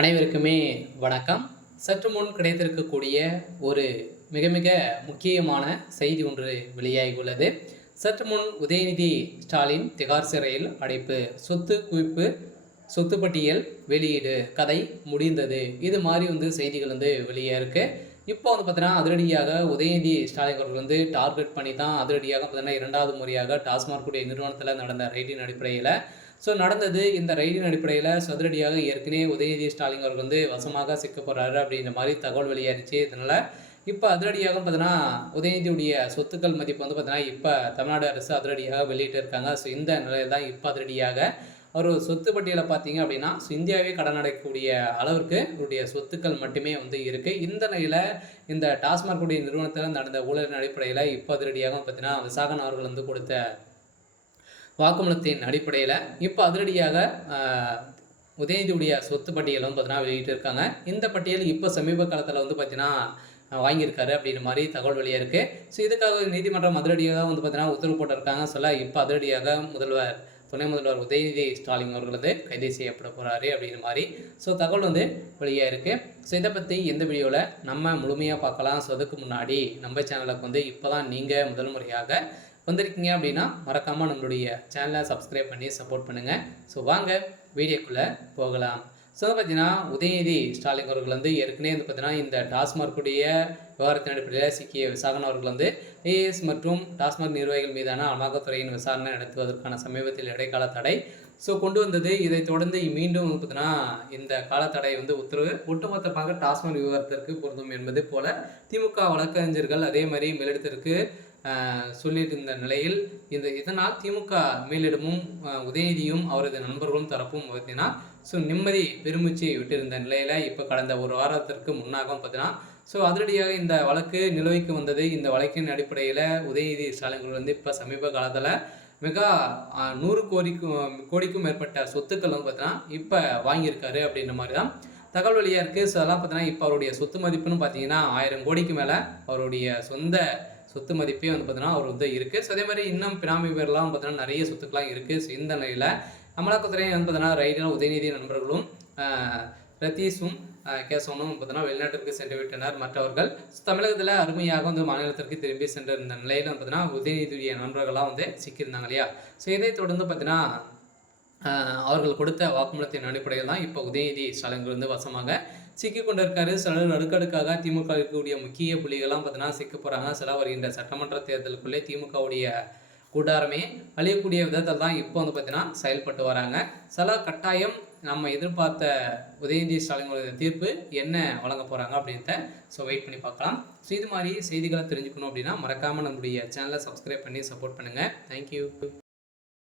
அனைவருக்குமே வணக்கம். சற்று முன் கிடைத்திருக்கக்கூடிய ஒரு மிக மிக முக்கியமான செய்தி ஒன்று வெளியாகியுள்ளது. சற்று முன் உதயநிதி ஸ்டாலின் திகார் சிறையில் அடைப்பு, சொத்து குவிப்பு, சொத்து பட்டியல் வெளியீடு, கதை முடிந்தது. இது மாதிரி செய்திகள் வெளியே இருக்கு. இப்போ பார்த்தீங்கன்னா அதிரடியாக உதயநிதி ஸ்டாலின் அவர்கள் டார்கெட் பண்ணி தான் அதிரடியாக பார்த்தீங்கன்னா 2வது முறையாக டாஸ்மாக் உடைய நிறுவனத்தில் நடந்த ரைடின் அடிப்படையில் நடந்தது. இந்த ரைடின் அடிப்படையில் சதுரடியாக ஏற்கனவே உதயநிதி ஸ்டாலின் அவர்கள் வசமாக சிக்க போகிறாரு அப்படின்ற மாதிரி தகவல் வெளியாகிடுச்சு. இதனால் இப்போ அதிரடியாக பார்த்தீங்கன்னா உதயநிதியுடைய சொத்துக்கள் மதிப்பு பார்த்தீங்கன்னா இப்போ தமிழ்நாடு அரசு அதிரடியாக வெளியிட்டு இருக்காங்க. ஸோ இந்த நிலையில் தான் இப்போ அதிரடியாக ஒரு சொத்து பட்டியலை பார்த்தீங்க அப்படின்னா இந்தியாவே கடன் அடைக்கக்கூடிய அளவிற்கு இவருடைய சொத்துக்கள் மட்டுமே இருக்குது. இந்த நிலையில் இந்த டாஸ்மாக் உடைய நிறுவனத்தில் நடந்த ஊழலின் அடிப்படையில் இப்போ அதிரடியாக பார்த்தீங்கன்னா விசாகன் அவர்கள் கொடுத்த வாக்குமூலத்தின் அடிப்படையில் இப்போ அதிரடியாக உதயநிதியுடைய சொத்து பட்டியலை பார்த்தீங்கன்னா வெளியிட்டு இருக்காங்க. இந்த பட்டியல் இப்போ சமீப காலத்தில் பார்த்தீங்கன்னா வாங்கியிருக்காரு அப்படின்ற மாதிரி தகவல் வெளியே இருக்குது. ஸோ இதுக்காக நீதிமன்றம் அதிரடியாக பார்த்தீங்கன்னா உத்தரவு போட்டிருக்காங்க. இப்போ அதிரடியாக துணை முதல்வர் உதயநிதி ஸ்டாலின் அவர்கள் கைது செய்யப்பட போகிறாரு அப்படின்ற மாதிரி தகவல் வெளியே இருக்குது. ஸோ இதை பற்றி எந்த வீடியோவில் நம்ம முழுமையாக பார்க்கலாம். ஸோ அதுக்கு முன்னாடி நம்ம சேனலுக்கு இப்போ தான் நீங்கள் முதல் முறையாக வந்திருக்கீங்க அப்படின்னா மறக்காமல் நம்மளுடைய சேனலை சப்ஸ்கிரைப் பண்ணி சப்போர்ட் பண்ணுங்கள். ஸோ வாங்க வீடியோக்குள்ளே போகலாம். ஸோ பார்த்தீங்கன்னா உதயநிதி ஸ்டாலின் அவர்கள் ஏற்கனவே பார்த்தீங்கன்னா இந்த டாஸ்மார்க்குடைய விவகாரத்தின் அடிப்படையில் சிக்கிய விசாகன் அவர்கள் ஏஎஸ் மற்றும் டாஸ்மாக் நிர்வாகிகள் மீதான அமலாக்கத்துறையின் விசாரணை நடத்துவதற்கான சமீபத்தில் இடைக்கால தடை கொண்டு வந்தது. இதைத் தொடர்ந்து மீண்டும் பார்த்தீங்கன்னா இந்த காலத்தடை உத்தரவு ஒட்டுமொத்தமாக டாஸ்மாக் விவகாரத்திற்கு பொருந்தும் என்பது போல திமுக வழக்கறிஞர்கள் அதே மாதிரி மேலிடத்திற்கு சொல்லிட்டு இருந்த நிலையில் இதனால் திமுக மேலிடமும் உதயநிதியும் அவரது நண்பர்களும் தரப்பும் பார்த்தீங்கன்னா நிம்மதி பெருமூச்சு விட்டிருந்த நிலையில் இப்போ கடந்த ஒரு வாரத்திற்கு முன்னாக பார்த்தீங்கன்னா அதிரடியாக இந்த வழக்கு நிலுவைக்கு வந்தது. இந்த வழக்கின் அடிப்படையில் உதயநிதி ஸ்டாலின் இப்போ சமீப காலத்தில் மிக 100 கோடிக்கும் மேற்பட்ட சொத்துக்கள் பார்த்தீங்கன்னா இப்போ வாங்கியிருக்காரு அப்படின்ற மாதிரி தான் தகவல் வெளியாக இருக்குது. அதெல்லாம் பார்த்தீங்கன்னா இப்போ அவருடைய சொத்து மதிப்புன்னு பார்த்தீங்கன்னா 1000 கோடிக்கு மேலே அவருடைய சொந்த சொத்து மதிப்பே பார்த்தீங்கன்னா அவர் இருக்குது. அதே மாதிரி இன்னும் பினாமி பேர்லாம் பார்த்தீங்கன்னா நிறைய சொத்துக்கெலாம் இருக்குது. இந்த நிலையில் அமலாக்கத்துறை பார்த்தீங்கன்னா ரைடில் உதயநிதி நண்பர்களும் ரத்தீஷும் கேசவனும் பார்த்தீங்கன்னா வெளிநாட்டிற்கு சென்று விட்டனர். மற்றவர்கள் தமிழகத்தில் அருமையாக மாநிலத்திற்கு திரும்பி சென்றிருந்த நிலையில் பார்த்தீங்கன்னா உதயநிதியுடைய நண்பர்கள்லாம் சிக்கியிருந்தாங்க இல்லையா. இதைத் தொடர்ந்து பார்த்தீங்கன்னா அவர்கள் கொடுத்த வாக்குமூலத்தின் அடிப்படையில் தான் இப்போ உதயநிதி ஸ்டாலின் வசமாக சிக்கி கொண்டிருக்காரு. சிலர் அடுக்கடுக்காக திமுக இருக்கக்கூடிய முக்கிய புள்ளிகள்லாம் பார்த்தீங்கன்னா சிக்க போகிறாங்க. சில வருகின்ற சட்டமன்ற தேர்தலுக்குள்ளே திமுகவுடைய கூட்டாரமே அழியக்கூடிய விதத்தில் தான் இப்போ பார்த்தீங்கன்னா செயல்பட்டு வராங்க. சில கட்டாயம் நம்ம எதிர்பார்த்த உதயநிதி ஸ்டாலின் தீர்ப்பு என்ன வழங்க போகிறாங்க அப்படின்ட்டு வெயிட் பண்ணி பார்க்கலாம். இது மாதிரி செய்திகளை தெரிஞ்சுக்கணும் அப்படின்னா மறக்காமல் நம்முடைய சேனலை சப்ஸ்கிரைப் பண்ணி சப்போர்ட் பண்ணுங்கள். தேங்க்யூ.